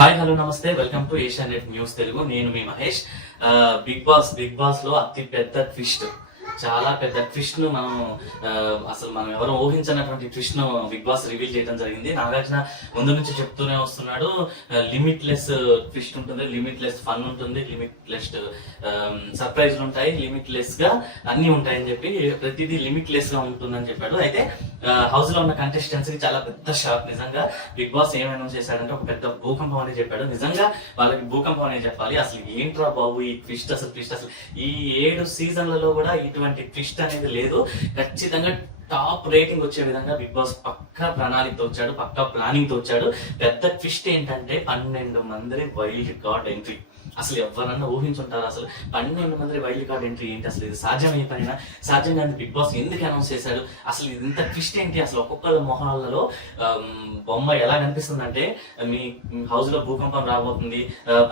Hi hello నమస్తే. Welcome to Asianet News Telugu. నేను మీ మహేష్. ఆ, బిగ్ బాస్ బిగ్ బాస్లో అతి పెద్ద ట్విస్ట్. చాలా పెద్ద ట్విస్ట్ను మనం అసలు మనం ఎవరు ఊహించినటువంటి ట్విస్ట్ను బిగ్ బాస్ రివీల్ చేయడం జరిగింది. నాగార్జున ముందు నుంచి చెప్తూనే వస్తున్నాడు లిమిట్ లెస్ ట్విస్ట్ ఉంటుంది లిమిట్ లెస్ ఫన్ ఉంటుంది లిమిట్ లెస్ సర్ప్రైజ్ ఉంటాయి లిమిట్ లెస్గా అన్ని ఉంటాయని చెప్పి ప్రతిదీ లిమిట్ లెస్గా ఉంటుందని చెప్పాడు. అయితే హౌస్లో ఉన్న కంటెస్టెంట్స్కి చాలా పెద్ద షాక్. నిజంగా బిగ్ బాస్ ఏం అనౌన్స్ చేశాడంటే ఒక పెద్ద భూకంపం అని చెప్పాడు. నిజంగా వాళ్ళకి భూకంపం అనే చెప్పాలి. అసలు ఏంట్రా బాబు ఈ ట్విస్ట్ అసలు ట్విస్ట్ అసలు ఈ ఏడు సీజన్లలో కూడా ఇటువంటి ట్విస్ట్ అనేది లేదు. ఖచ్చితంగా టాప్ రేటింగ్ వచ్చే విధంగా బిగ్ బాస్ పక్క ప్రణాళికతో వచ్చాడు పక్కా ప్లానింగ్తో వచ్చాడు. పెద్ద ట్విస్ట్ ఏంటంటే పన్నెండు మంది వైల్డ్ కార్డ్ ఎంట్రీ. అసలు ఎవరన్నా ఊహించుంటారు? అసలు పన్నెండు మంది వైల్డ్ కార్డ్ ఎంట్రీ ఏంటి? అసలు ఇది సాధ్యమైన పైన సాధ్యం కాని బిగ్ బాస్ ఎందుకు అనౌన్స్ చేశాడు అసలు ఇది ఇంత ట్విస్ట్ ఏంటి? అసలు ఒక్కొక్కళ్ళ మొహాలలో బొమ్మ ఎలా కనిపిస్తుందంటే మీ హౌస్లో భూకంపం రాబోతుంది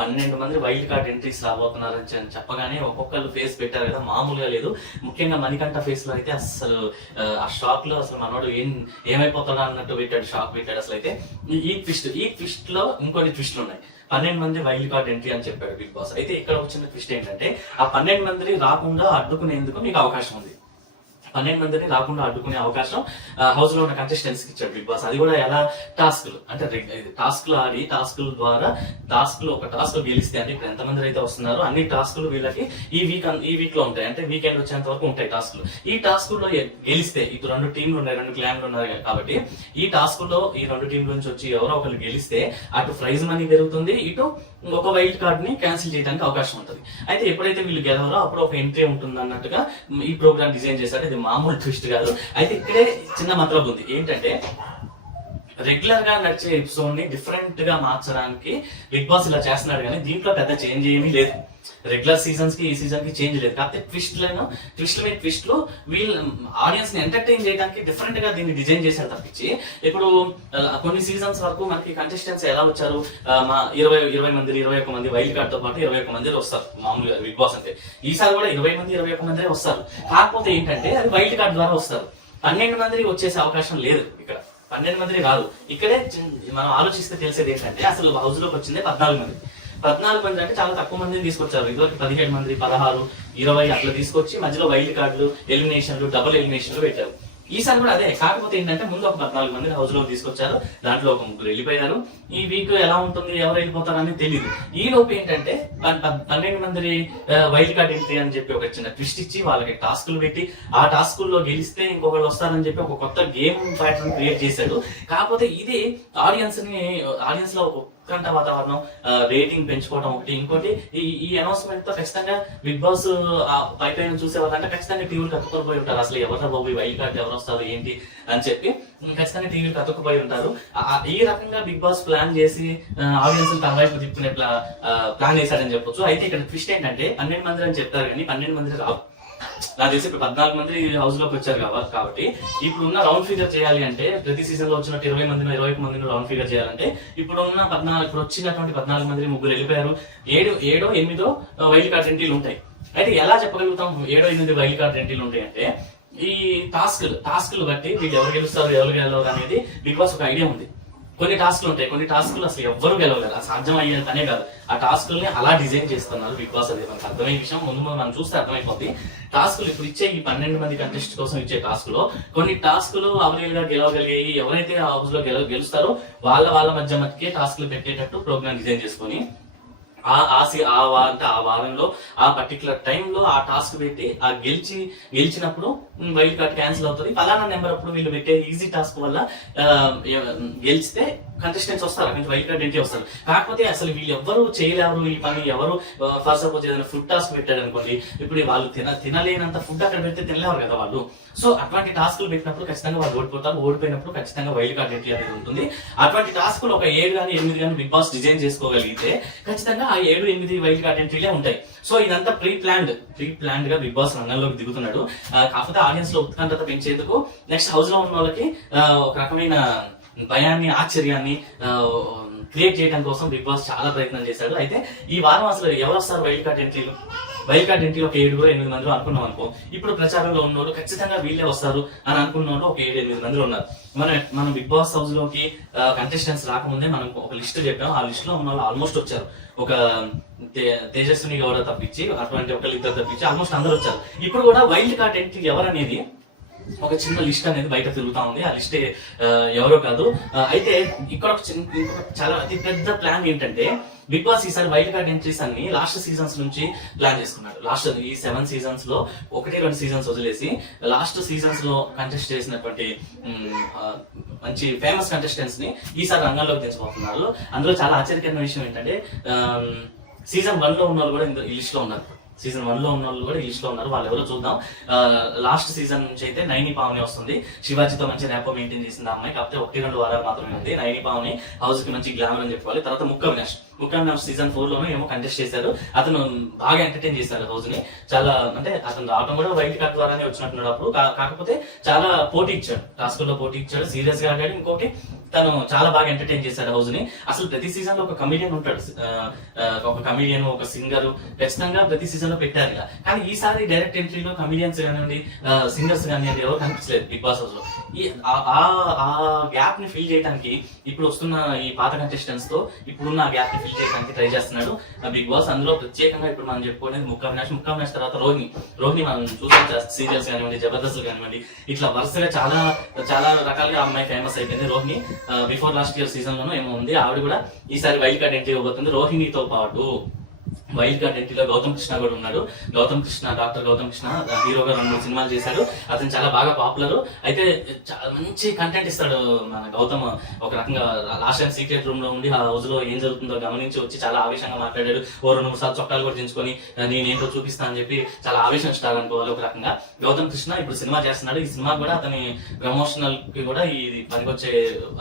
పన్నెండు మంది వైల్డ్ కార్డ్ ఎంట్రీస్ రాబోతున్నారు అని చెప్పగానే ఒక్కొక్కళ్ళు ఫేస్ పెట్టారు కదా? మామూలుగా లేదు. ముఖ్యంగా మణికంఠ ఫేస్లో అయితే అసలు ఆ, షాక్లో అసలు మనోడు ఏం ఏమైపోతాడా అన్నట్టు పెట్టాడు షాక్ పెట్టాడు అసలు అయితే ఈ ట్విస్ట్ ఈ ట్విస్ట్లో ఇంకొన్ని ట్విస్ట్లు ఉన్నాయి. పన్నెండు మంది వైల్డ్ కార్డ్ ఎంట్రీ అని చెప్పాడు బిగ్ బాస్. అయితే ఇక్కడ వచ్చిన ట్విస్ట్ ఏంటంటే ఆ పన్నెండు మంది రాకుండా అడ్డుకునేందుకు మీకు అవకాశం ఉంది. పన్నెండు మందిని రాకుండా అడ్డుకునే అవకాశం హౌస్లో ఉన్న కంటెస్టెంట్స్కి ఇచ్చాడు బిగ్ బాస్ అది కూడా ఎలా టాస్క్లు అంటే టాస్క్లు ఆడి టాస్క్ల ద్వారా టాస్క్లు ఒక టాస్క్ గెలిస్తే అంటే ఇప్పుడు ఎంతమంది అయితే వస్తున్నారో అన్ని టాస్క్లు వీళ్ళకి ఈ వీక్ ఈ వీక్లో ఉంటాయి. అంటే వీకెండ్ వచ్చేంత వరకు ఉంటాయి టాస్క్లు ఈ టాస్క్లో గెలిస్తే ఇటు రెండు టీంలు ఉన్నాయి రెండు క్లాన్లు ఉన్నాయి కాబట్టి ఈ టాస్క్లో ఈ రెండు టీంల నుంచి వచ్చి ఎవరో ఒకరు గెలిస్తే అటు ప్రైజ్ మనీ పెరుగుతుంది ఇటు ఒక వైల్డ్ కార్డ్ని క్యాన్సిల్ చేయడానికి అవకాశం ఉంటుంది. అయితే ఎప్పుడైతే వీళ్ళు గెలవరో అప్పుడు ఒక ఎంట్రీ ఉంటుంది అన్నట్టుగా ఈ ప్రోగ్రామ్ డిజైన్ చేశారు. ఇది మామూలు ట్విస్ట్ కాదు. అయితే ఇక్కడే చిన్న మతలబు ఉంది. ఏంటంటే రెగ్యులర్గా నడిచే ఎపిసోడ్ని డిఫరెంట్గా మార్చడానికి బిగ్ బాస్ ఇలా చేస్తున్నాడు కానీ దీంట్లో పెద్ద చేంజ్ ఏమీ లేదు. రెగ్యులర్ సీజన్స్కి ఈ సీజన్కి చేంజ్ లేదు. కాకపోతే ట్విస్ట్లను ట్విస్ట్ మీద ట్విస్ట్లో వీళ్ళు ఆడియన్స్ని ఎంటర్టైన్ చేయడానికి డిఫరెంట్గా దీన్ని డిజైన్ చేశారు తప్పించి ఇప్పుడు కొన్ని సీజన్స్ వరకు మనకి కంటెస్టెంట్స్ ఎలా వచ్చారు? మా ఇరవై ఇరవై మంది ఇరవై ఒక మంది వైల్డ్ కార్డ్తో పాటు ఇరవై ఒక మంది వస్తారు. మామూలుగా బిగ్ బాస్ అంటే. ఈసారి కూడా ఇరవై మంది ఇరవై ఒక మంది వస్తారు. కాకపోతే ఏంటంటే అది వైల్డ్ కార్డ్ ద్వారా వస్తారు. పన్నెండు మంది వచ్చేసే అవకాశం లేదు ఇక్కడ. పన్నెండు మంది కాదు. ఇక్కడే మనం ఆలోచిస్తే తెలిసేది ఏంటంటే అసలు హౌస్లోకి వచ్చిందే పద్నాలుగు మంది. పద్నాలుగు మంది అంటే చాలా తక్కువ మందిని తీసుకొచ్చారు. ఇదివరకు పదిహేడు మంది పదహారు ఇరవై అట్లా తీసుకొచ్చి మధ్యలో వైల్డ్ కార్డులు ఎలిమినేషన్లు డబుల్ ఎలిమినేషన్లు పెట్టారు. ఈసారి కూడా అదే. కాకపోతే ఏంటంటే ముందు ఒక పద్నాలుగు మంది హౌస్లో తీసుకొచ్చారు. దాంట్లో ఒక ముగ్గురు వెళ్ళిపోయారు ఈ వీక్ ఎలా ఉంటుంది ఎవరు వెళ్ళిపోతారు అనేది తెలియదు ఈ లోపు ఏంటంటే పన్నెండు మంది వైల్డ్ కార్డ్ ఎంట్రీ అని చెప్పి ఒక చిన్న ట్విస్ట్ ఇచ్చి వాళ్ళకి టాస్కులు పెట్టి ఆ టాస్కుల్లో గెలిస్తే ఇంకొకళ్ళు వస్తారని చెప్పి ఒక కొత్త గేమ్ ప్యాటర్న్ క్రియేట్ చేశాడు. కాకపోతే ఇది ఆడియన్స్ని ఆడియన్స్లో ఉత్కంఠ వాతావరణం రేటింగ్ పెంచుకోవడం ఒకటి. ఇంకోటి ఈ ఈ అనౌన్స్మెంట్తో ఖచ్చితంగా బిగ్ బాస్ పైపైన చూసే వాళ్ళంటే ఖచ్చితంగా టీవీలు కత్తుకొని ఉంటారు. అసలు ఎవరు బాబు వైల్డ్ కార్డ్ ఎవరు వస్తారు ఏంటి అని చెప్పి ఖచ్చితంగా టీవీలు కత్తుకుపోయి ఉంటారు. ఈ రకంగా బిగ్ బాస్ ప్లాన్ చేసి ఆడియన్స్ తన వైపు తిప్పుకునే ప్లాన్ చేశాడని చెప్పొచ్చు. అయితే ఇక్కడ ట్విస్ట్ ఏంటంటే పన్నెండు మంది అని చెప్తారు కానీ పన్నెండు మంది రావు నాకు తెలిసి ఇప్పుడు పద్నాలుగు మంది హౌస్లోకి వచ్చారు కాబట్టి కాబట్టి ఇప్పుడున్న రౌండ్ ఫిగర్ చేయాలి అంటే ప్రతి సీజన్లో వచ్చినట్టు ఇరవై మందిని ఇరవై ఒక మందిని రౌండ్ ఫిగర్ చేయాలంటే ఇప్పుడున్న పద్నాలుగు ఇప్పుడు వచ్చినటువంటి పద్నాలుగు మంది ముగ్గురు వెళ్ళిపోయారు. ఏడు ఏడో ఎనిమిదో వైల్డ్ కార్డ్ ఎంట్రీలు ఉంటాయి. అయితే ఎలా చెప్పగలుగుతాం ఏడో ఎనిమిది వైల్డ్ కార్డ్ ఎంట్రీలు ఉంటాయి అంటే ఈ టాస్క్లు టాస్క్లు బట్టి వీళ్ళు ఎవరు గెలుస్తారు ఎవరు గెలవరు అనేది బిగ్ బాస్ ఒక ఐడియా ఉంది. కొన్ని టాస్క్లు ఉంటాయి. కొన్ని టాస్క్లు అసలు ఎవ్వరు గెలవలేరు అది సాధ్యం అయ్యేదనే కాదు. ఆ టాస్క్లని అలా డిజైన్ చేస్తున్నారు బిగ్ బాస్ అది మనకు అర్థమయ్యే విషయం. ముందు ముందు మనం చూస్తే అర్థమైపోద్ది. టాస్క్లు ఇప్పుడు ఇచ్చే ఈ పన్నెండు మంది కంటెస్ట్ కోసం ఇచ్చే టాస్క్లో కొన్ని టాస్క్లు అవలీల్ గెలవగలిగాయి ఎవరైతే హౌస్లో గెలవ గెలుస్తారో వాళ్ళ వాళ్ళ మధ్య మధ్యకే టాస్క్లు పెట్టేటట్టు ప్రోగ్రామ్ డిజైన్ చేసుకొని ఆ ఆసి ఆ వా- అంటే ఆ వారంలో ఆ పర్టికులర్ టైంలో ఆ టాస్క్ పెట్టి ఆ గెలిచి గెలిచినప్పుడు వైల్డ్ కార్డ్ క్యాన్సిల్ అవుతుంది. ఫలానా నెంబర్ అప్పుడు వీళ్ళు పెట్టే ఈజీ టాస్క్ వల్ల గెలిస్తే కంటెస్టెంట్స్ వస్తారు అక్కడి నుంచి వైల్డ్ వస్తారు. కాకపోతే అసలు వీళ్ళు ఎవరు చేయలేరు ఈ పని ఎవరు ఫర్ సపోజ్ ఏదైనా ఫుడ్ టాస్క్ పెట్టారు అనుకోండి ఇప్పుడు వాళ్ళు తిన తినలేనంత ఫుడ్ అక్కడ పెడితే తినలేరు కదా వాళ్ళు. సో అట్లాంటి టాస్క్లు పెట్టినప్పుడు ఖచ్చితంగా వాళ్ళు ఓడిపోతారు ఓడిపోయినప్పుడు ఖచ్చితంగా వైల్డ్ కార్డ్ ఎంట్రీ అనేది ఉంటుంది. అటువంటి టాస్క్లు ఒక ఏడు కానీ ఎనిమిది కానీ బిగ్ బాస్ డిజైన్ చేసుకోగలిగితే ఖచ్చితంగా ఆ ఏడు ఎనిమిది వైల్డ్ కార్డ్ ఎంట్రీలే ఉంటాయి. సో ఇదంతా ప్రీ ప్లాన్డ్ ప్రీ ప్లాన్డ్గా బిగ్ బాస్ రంగంలోకి దిగుతున్నాడు. కాకపోతే ఆడియన్స్లో ఉత్కంఠత పెంచేందుకు నెక్స్ట్ హౌస్లో ఉన్న వాళ్ళకి ఒక రకమైన భయాన్ని ఆశ్చర్యాన్ని క్రియేట్ చేయడం కోసం బిగ్ బాస్ చాలా ప్రయత్నం చేశాడు. అయితే ఈ వారం అసలు ఎవరు వస్తారు వైల్డ్ కార్డ్ ఎంట్రీలు వైల్డ్ కార్డ్ ఎంట్రీ ఒక ఏడుగురు ఎనిమిది మందిలో అనుకున్నాం అనుకో. ఇప్పుడు ప్రచారంలో ఉన్న వాళ్ళు ఖచ్చితంగా వీళ్ళే వస్తారు అని అనుకున్న వాళ్ళు ఒక ఏడు ఎనిమిది మందిలో ఉన్నారు. మనం మనం బిగ్ బాస్ హౌస్లోకి కంటెస్టెంట్స్ రాకముందే మనం ఒక లిస్ట్ చెప్పాం. ఆ లిస్ట్లో ఉన్న వాళ్ళు ఆల్మోస్ట్ వచ్చారు. ఒక తేజస్విని గౌడ తప్పించి అటువంటి ఒకళ్ళు ఇద్దరు తప్పించి ఆల్మోస్ట్ అందరూ వచ్చారు. ఇప్పుడు కూడా వైల్డ్ కార్డ్ ఎంట్రీ ఎవరనేది ఒక చిన్న లిస్ట్ అనేది బయట తిరుగుతా ఉంది. ఆ లిస్ట్ ఎవరో కాదు. అయితే ఇక్కడ ఒక చిన్న ఇంకొక చాలా అతి పెద్ద ప్లాన్ ఏంటంటే బిగ్ బాస్ ఈసారి వైల్డ్ కార్డ్ ఎంట్రీస్ అన్ని లాస్ట్ సీజన్స్ నుంచి ప్లాన్ చేసుకున్నాడు. లాస్ట్ ఈ సెవెన్ సీజన్స్లో ఒకటి రెండు సీజన్స్ వదిలేసి లాస్ట్ సీజన్స్లో కంటెస్ట్ చేసినటువంటి మంచి ఫేమస్ కంటెస్టెంట్స్ని ఈసారి రంగంలోకి తెచ్చిపోతున్నారు అందులో చాలా ఆశ్చర్యకరమైన విషయం ఏంటంటే సీజన్ వన్లో ఉన్న వాళ్ళు కూడా ఈ లిస్ట్లో ఉన్నారు. సీజన్ వన్లో ఉన్న వాళ్ళు కూడా ఈస్ట్లో లో ఉన్నారు. వాళ్ళు ఎవరో చూద్దాం లాస్ట్ సీజన్ నుంచి అయితే నైని పావని వస్తుంది. శివాజీతో మంచి ర్యాపో మెయింటైన్ చేసింది ఆ అమ్మాయి. కాకపోతే ఒకటి రెండు వారాలు మాత్రమే ఉంది. నైని పావని హౌస్కి మంచి గ్లామర్ అని చెప్పుకోవాలి. తర్వాత ముక్క వినాష్ ముక్క వినాష్ సీజన్ ఫోర్లోనే ఏమో కంటెస్ట్ చేశారు. అతను బాగా ఎంటర్టైన్ చేశారు హౌస్ని. చాలా అంటే అతను రావడం కూడా వైల్డ్ కార్డ్ ద్వారానే వచ్చినట్టున్నాడు అప్పుడు. కాకపోతే చాలా పోటీ ఇచ్చాడు. టాస్క్లో పోటీ ఇచ్చాడు. సీరియస్గా ఆడాడు. ఇంకోటి తను చాలా బాగా ఎంటర్టైన్ చేశాడు హౌస్ని అసలు ప్రతి సీజన్లో ఒక కమిడియన్ ఉంటాడు. ఒక కమిడియన్ ఒక సింగర్ ఖచ్చితంగా ప్రతి సీజన్లో పెట్టారు ఇక. కానీ ఈసారి డైరెక్ట్ ఎంట్రీలో కమిడియన్స్ కానివ్వండి సింగర్స్ కానివ్వండి ఎవరు కనిపించలేదు బిగ్ బాస్ హౌస్లో ఈ ఆ- ఆ- గ్యాప్ని ఫిల్ చేయడానికి ఇప్పుడు వస్తున్న ఈ పాత కంటెస్టెంట్స్తో ఇప్పుడున్న ఆ గ్యాప్ని ఫిల్ చేయడానికి ట్రై చేస్తున్నాడు. బిగ్ బాస్ అందులో ప్రత్యేకంగా ఇప్పుడు మనం చెప్పుకోలేదు ముక్కా అవినాష్ ముక్కా అవినాష్ తర్వాత రోహిణి. రోహిణి మనం చూసాం సీరియల్స్ కానివ్వండి జబర్దస్త్ కానివ్వండి. ఇట్లా వరుసగా చాలా చాలా రకాలుగా అమ్మాయి ఫేమస్ అయిపోయింది Rohini. Before last year season లోనూ ఏమో ఉంది. ఆవిడ కూడా ఈసారి వైల్డ్ కార్డ్ ఎంట్రీ ఇవ్వబోతుంది. రోహిణితో పాటు. వైల్డ్ కార్డ్ ఎంట్రీలో గౌతమ్ కృష్ణ కూడా ఉన్నాడు. గౌతమ్ కృష్ణ డాక్టర్ గౌతమ్ కృష్ణ హీరోగా రెండు మూడు సినిమాలు చేశాడు. అతను చాలా బాగా పాపులర్. అయితే చాలా మంచి కంటెంట్ ఇస్తాడు మన గౌతమ్. ఒక రకంగా లాస్ట్ టైం సీక్రెట్ రూమ్లో ఉండి ఆ హౌస్లో ఏం జరుగుతుందో గమనించి వచ్చి చాలా ఆవేశంగా మాట్లాడాడు. ఓ రెండు మూడు సార్లు చొక్కాలు కూడా దించుకొని నేనేంటో చూపిస్తా అని చెప్పి చాలా ఆవేశం స్టార్ అనుకోవాలి ఒక రకంగా. గౌతమ్ కృష్ణ ఇప్పుడు సినిమా చేస్తున్నాడు. ఈ సినిమా కూడా అతని ప్రమోషనల్కి కూడా ఇది పనికొచ్చే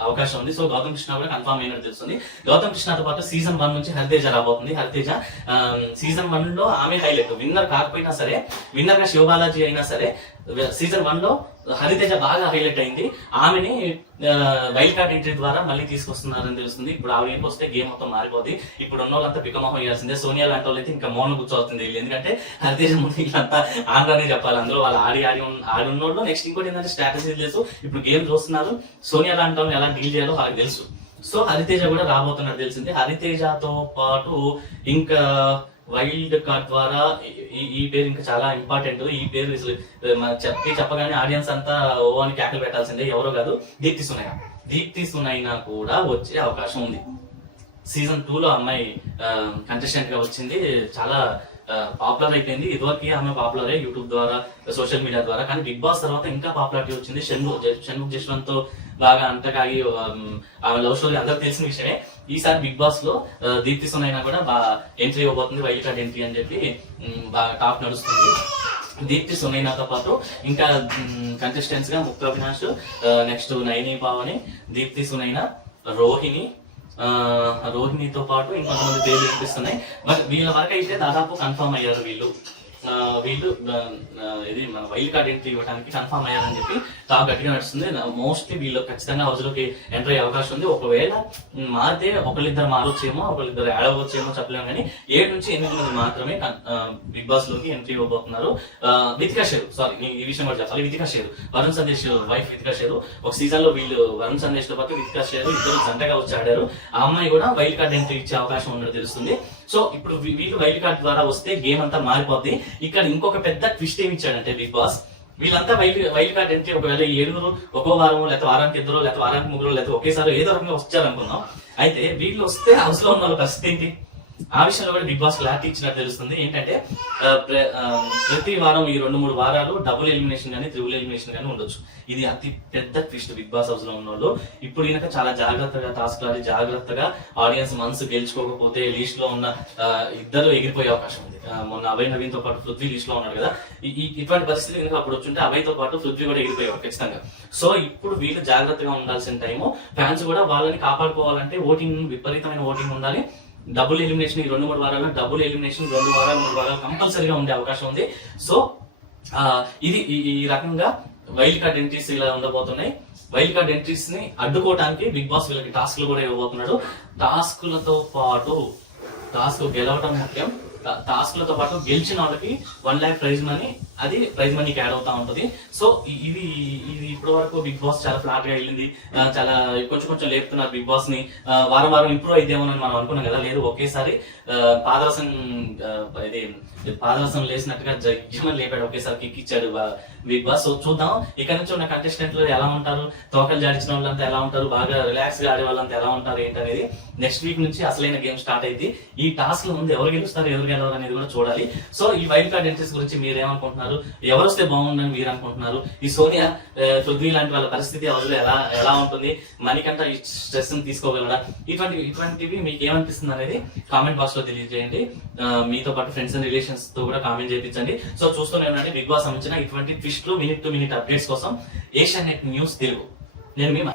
అవకాశం ఉంది. సో గౌతమ్ కృష్ణ కూడా కన్ఫర్మ్ అయినట్టు తెలుస్తుంది. గౌతమ్ కృష్ణతో పాటు సీజన్ వన్ నుంచి హరితేజ రాబోతుంది. హరితేజ సీజన్ వన్లో ఆమె హైలైట్ విన్నర్ కాకపోయినా సరే విన్నర్గా శివబాలాజీ అయినా సరే సీజన్ వన్లో హరితేజ బాగా హైలైట్ అయింది. ఆమెని వైల్డ్ కార్డ్ ఎంట్రీ ద్వారా మళ్ళీ తీసుకొస్తున్నారని తెలుస్తుంది. ఇప్పుడు ఆవిడ ఏం వస్తే గేమ్ మొత్తం మారిపోద్ది. ఇప్పుడు ఉన్న వాళ్ళంతా పికమోహం చేయాల్సిందే. సోనియా లాంటి వాళ్ళైతే ఇంకా మౌనం కూర్చోవాల్సింది వీళ్ళు. ఎందుకంటే హరితేజ ముందు వీళ్ళంతా ఆంధ్రానే చెప్పాలి. అందులో వాళ్ళు ఆడి ఆడి ఆడి ఉన్నోళ్ళు. నెక్స్ట్ ఇంకోటి ఏంటంటే స్ట్రాటజీ తెలుసు. ఇప్పుడు గేమ్ చూస్తున్నారు. సోనియా లాంటి వాళ్ళని ఎలా డీల్ చేయాలో వాళ్ళకి తెలుసు. సో హరితేజ కూడా రాబోతున్నట్టు తెలిసింది. హరితేజతో పాటు ఇంకా వైల్డ్ కార్డ్ ద్వారా ఈ- పేరు ఇంకా చాలా ఇంపార్టెంట్. ఈ పేరు చెప్పి చెప్పగానే ఆడియన్స్ అంతా ఓ అని క్యాకలు పెట్టాల్సిందే. ఎవరో కాదు దీప్తి సునయ్య. దీప్తి సునైనా కూడా వచ్చే అవకాశం ఉంది. సీజన్ టూ లో అమ్మాయి కంటెస్టెంట్గా వచ్చింది. చాలా పాపులర్ అయిపోయింది. ఇదివరకు ఆమె పాపులరే యూట్యూబ్ ద్వారా సోషల్ మీడియా ద్వారా. కానీ బిగ్ బాస్ తర్వాత ఇంకా పాపులారిటీ వచ్చింది. షణ్ముఖ్ జ- షణ్ముఖ్ జశ్వంత్ బాగా అంతకాగి ఆమె లవ్ స్టోరీ అందరికి తెలిసిన విషయమే. ఈసారి బిగ్ బాస్లో దీప్తి సునైనా కూడా బాగా ఎంట్రీ ఇవ్వబోతుంది. వైల్డ్ కార్డ్ ఎంట్రీ అని చెప్పి బాగా టాప్ నడుస్తుంది. దీప్తి సునైనాతో పాటు ఇంకా కంటెస్టెంట్స్గా ముక్త అవినాష్ నెక్స్ట్ నైని పావని దీప్తి సునైనా రోహిణి రోహిణితో పాటు ఇంకొంతమంది పేర్లు వినిపిస్తున్నాయి బట్ వీళ్ళ వరకు అయితే దాదాపు కన్ఫర్మ్ అయ్యారు వీళ్ళు. వీళ్ళు ఇది మన వైల్డ్ కార్డ్ ఎంట్రీ ఇవ్వడానికి కన్ఫర్మ్ అయ్యారని చెప్పి చాలా గట్టిగా నడుస్తుంది. మోస్ట్లీ వీళ్ళు ఖచ్చితంగా హౌస్లోకి ఎంటర్ అయ్యే అవకాశం ఉంది. ఒకవేళ మారితే ఒకళ్ళిద్దరు మారొచ్చేమో ఒకళ్ళిద్దరు యాడ్ అవ్వచ్చేమో చెప్పలేము కానీ ఏడు నుంచి ఎనిమిది మంది మాత్రమే బిగ్ బాస్లోకి ఎంట్రీ ఇవ్వబోతున్నారు. ఆ, వితికా షేరు సారీ ఈ విషయం కూడా చెప్పాలి. వితికా షేరు వరుణ్ సందేశ్ వైఫ్ వితికా షేరు. ఒక సీజన్లో వీళ్ళు వరుణ్ సందేశ్తో పాటు వితికా షేరు ఇద్దరు జంటగా వచ్చి ఆడారు. ఆ అమ్మాయి కూడా వైల్డ్ కార్డ్ ఎంట్రీ ఇచ్చే అవకాశం ఉన్నట్టు తెలుస్తుంది. సో ఇప్పుడు వీళ్ళు వైల్డ్ కార్డ్ ద్వారా వస్తే గేమ్ అంతా మారిపోద్ది. ఇక్కడ ఇంకొక పెద్ద ట్విస్ట్ ఏమి ఇచ్చాడంటే బిగ్ బాస్. వీళ్ళంతా వైల్డ్ వైల్డ్ కార్డ్ అంటే ఒకవేళ ఏడుగురు ఒక్కో వారం లేకపోతే వారానికి ఇద్దరు లేకపోతే వారానికి ముగ్గురు లేకపోతే ఒకేసారి ఏదో రకంగా వచ్చారనుకుందాం. అయితే వీళ్ళు వస్తే హౌస్లో ఉన్న వాళ్ళ పరిస్థితి ఏంటి? ఆ విషయంలో కూడా బిగ్ బాస్ క్లారిటీ ఇచ్చినట్టు తెలుస్తుంది. ఏంటంటే ప్ర- ప్రతి వారం ఈ రెండు మూడు వారాలు డబుల్ ఎలిమినేషన్ కానీ త్రిబుల్ ఎలిమినేషన్ కానీ ఉండొచ్చు. ఇది అతి పెద్ద ట్విస్ట్ బిగ్ బాస్ హౌస్లో ఉన్న వాళ్ళు ఇప్పుడు ఈయనక చాలా జాగ్రత్తగా టాస్క్ ఆడి జాగ్రత్తగా ఆడియన్స్ మనసు గెలుచుకోకపోతే లీస్ట్లో ఉన్న ఇద్దరు ఎగిరిపోయే అవకాశం ఉంది. మొన్న అభయ్ నవీన్తో పాటు పృథ్వీ లీస్ట్లో ఉన్నాడు కదా. ఈ- ఇటువంటి పరిస్థితి కనుక అప్పుడు వచ్చింటే అభయ్తో పాటు పృథ్వీ కూడా ఎగిరిపోయేవాడు ఖచ్చితంగా. సో ఇప్పుడు వీళ్ళు జాగ్రత్తగా ఉండాల్సిన టైము ఫ్యాన్స్ కూడా వాళ్ళని కాపాడుకోవాలంటే ఓటింగ్ విపరీతమైన ఓటింగ్ ఉండాలి. డబుల్ ఎలిమినేషన్ ఈ రెండు మూడు వారాలు డబుల్ ఎలిమినేషన్ రెండు వారాలు మూడు వారాలు కంపల్సరీగా ఉండే అవకాశం ఉంది. సో ఇది ఈ- ఈ రకంగా వైల్డ్ కార్డ్ ఎంట్రీస్ ఇలా ఉండబోతున్నాయి. వైల్డ్ కార్డ్ ఎంట్రీస్ని అడ్డుకోవడానికి బిగ్ బాస్ వీళ్ళకి టాస్క్లు కూడా ఇవ్వబోతున్నాడు. టాస్కులతో పాటు టాస్క్ గెలవటం ముఖ్యం. టాస్క్లతో పాటు గెలిచిన వాళ్ళకి వన్ ల్యాక్ ప్రైజ్ మనీ అది ప్రైజ్ మనీకి యాడ్ అవుతా ఉంటుంది. సో ఇది ఇది ఇప్పటి వరకు బిగ్ బాస్ చాలా ఫ్లాట్గా వెళ్ళింది చాలా కొంచెం కొంచెం లేపుతున్నారు బిగ్ బాస్ని వారం వారం ఇంప్రూవ్ అయిద్దామని మనం అనుకున్నాం కదా లేదు ఒకేసారి పాదరసం ఇది పాదరసం లేసినట్టుగా జగ్జమని లేపాడు ఒకేసారి కిక్ ఇచ్చాడు బిగ్ బాస్ చూద్దాం. ఇక్కడ నుంచి ఉన్న కంటెస్టెంట్లు ఎలా ఉంటారు? తోకలు జాడించిన వాళ్ళంతా ఎలా ఉంటారు? బాగా రిలాక్స్గా ఆడే వాళ్ళంతా ఎలా ఉంటారు? ఏంటనేది నెక్స్ట్ వీక్ నుంచి అసలైన గేమ్ స్టార్ట్ అయింది ఈ టాస్క్లో ముందు ఎవరు గెలుస్తారు ఎవరు గెలవరు అనేది కూడా చూడాలి. సో ఈ వైల్డ్ కార్డ్ ఎంట్రీస్ గురించి మీరు ఏమనుకుంటున్నారు? ఎవరు వస్తే బాగుందని మీరు అనుకుంటున్నారు? ఈ సోనియా ఆ, పృథ్వీ లాంటి వాళ్ళ పరిస్థితి ఎవరు ఎలా ఎలా ఉంటుంది? మనకంట ఈ స్ట్రెస్ తీసుకోగలరా ఇటువంటి ఇటువంటివి మీకు ఏమనిపిస్తుంది అనేది కామెంట్ బాక్స్లో తెలియజేయండి. మీతో పాటు ఫ్రెండ్స్ అండ్ రిలేషన్స్తో కూడా కామెంట్ చేయించండి సో చూస్తూనే ఉండండి. బిగ్ బాస్ సంబంధించిన ఇటువంటి ట్విస్ట్లు మినిట్ టు మినిట్ అప్డేట్స్ కోసం ఏషియన్ నెట్ న్యూస్ తెలుగు నేను మీ మ-